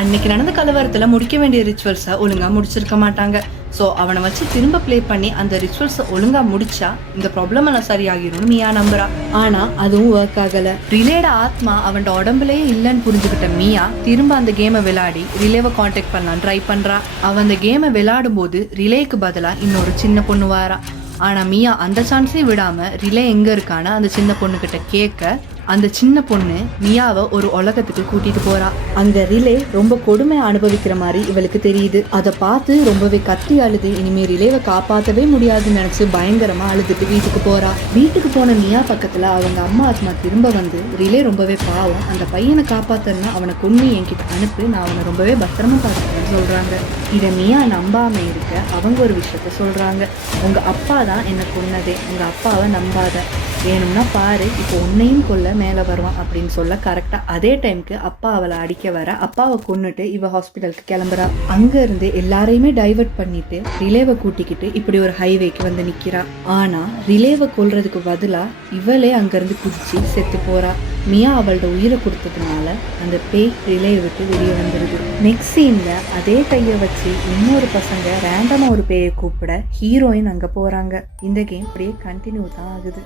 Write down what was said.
அன்னைக்கு நடந்த கலவரத்துல முடிக்க வேண்டிய ரிச்சுவல்ஸை ஒழுங்கா முடிச்சிருக்க மாட்டாங்க. ஸோ அவனை வச்சு திரும்ப ப்ளே பண்ணி அந்த ரிச்சுவல்ஸை ஒழுங்கா முடிச்சா இந்த ப்ராப்ளம் எல்லாம் சரியாகிடும்னு மியா நம்புறா. ஆனா அதுவும் ஒர்க் ஆகல. ரிலேட ஆத்மா அவன் உடம்புலயே இல்லைன்னு புரிஞ்சுக்கிட்ட மியா திரும்ப அந்த கேமை விளையாடி ரிலேவை கான்டாக்ட் பண்ணலாம் ட்ரை பண்றா. அவன் அந்த கேமை விளையாடும் போது ரிலேக்கு பதிலா இன்னொரு சின்ன பொண்ணு வாரா. ஆனா மியா அந்த சான்ஸே விடாம ரிலே எங்க இருக்கான்னு அந்த சின்ன பொண்ணு கிட்ட கேட்க அந்த சின்ன பொண்ணு மியாவை ஒரு உலகத்துக்கு கூட்டிட்டு போறா. அங்க ரிலே ரொம்ப கொடுமை அனுபவிக்கிற மாதிரி இவளுக்கு தெரியுது. அதை பார்த்து ரொம்பவே கத்தி அழுது இனிமே ரிலேவை காப்பாற்றவே முடியாதுன்னு நினைச்சு பயங்கரமா அழுதுட்டு வீட்டுக்கு போறா. வீட்டுக்கு போன மியா பக்கத்துல அவங்க அம்மா ஆத்மா திரும்ப வந்து ரிலே ரொம்பவே பாவம், அந்த பையனை காப்பாத்தணும்னா அவனை கொன்னு என்கிட்ட அனுப்பு, நான் அவனை ரொம்பவே பத்திரமா பார்த்துக்கிறேன்னு சொல்றாங்க. இதை மியா நம்பாம இருக்க அவங்க ஒரு விஷயத்த சொல்றாங்க. உங்க அப்பா தான் என்ன கொன்னதே, உங்க அப்பாவை நம்பாத, வேணும்னா பாரு இப்போ உன்னையும் கொல்ல மேலே வருவான் அப்படின்னு சொல்ல கரெக்டாக அதே டைமுக்கு அப்பா அவளை அடிக்க வர அப்பாவை கொன்னுட்டு இவ ஹாஸ்பிட்டலுக்கு கிளம்புறா. அங்க இருந்து எல்லாரையுமே டைவர்ட் பண்ணிட்டு ரிலேவை கூட்டிக்கிட்டு இப்படி ஒரு ஹைவேக்கு வந்து நிக்கிறா. ஆனா ரிலேவை கொல்றதுக்கு பதிலா இவளே அங்கிருந்து குதிச்சு செத்து போறா. மியா அவளோட உயிரை கொடுத்ததுனால அந்த பேய் ரிலேவை விட்டு வெளியே வந்துடுது. நெக்ஸ்ட் சீன்ல அதே கையை வச்சு இன்னொரு பசங்க ரேண்டமா ஒரு பேயை கூப்பிட ஹீரோயின் அங்க போறாங்க. இந்த கேம் அப்படியே கண்டினியூ தான் ஆகுது.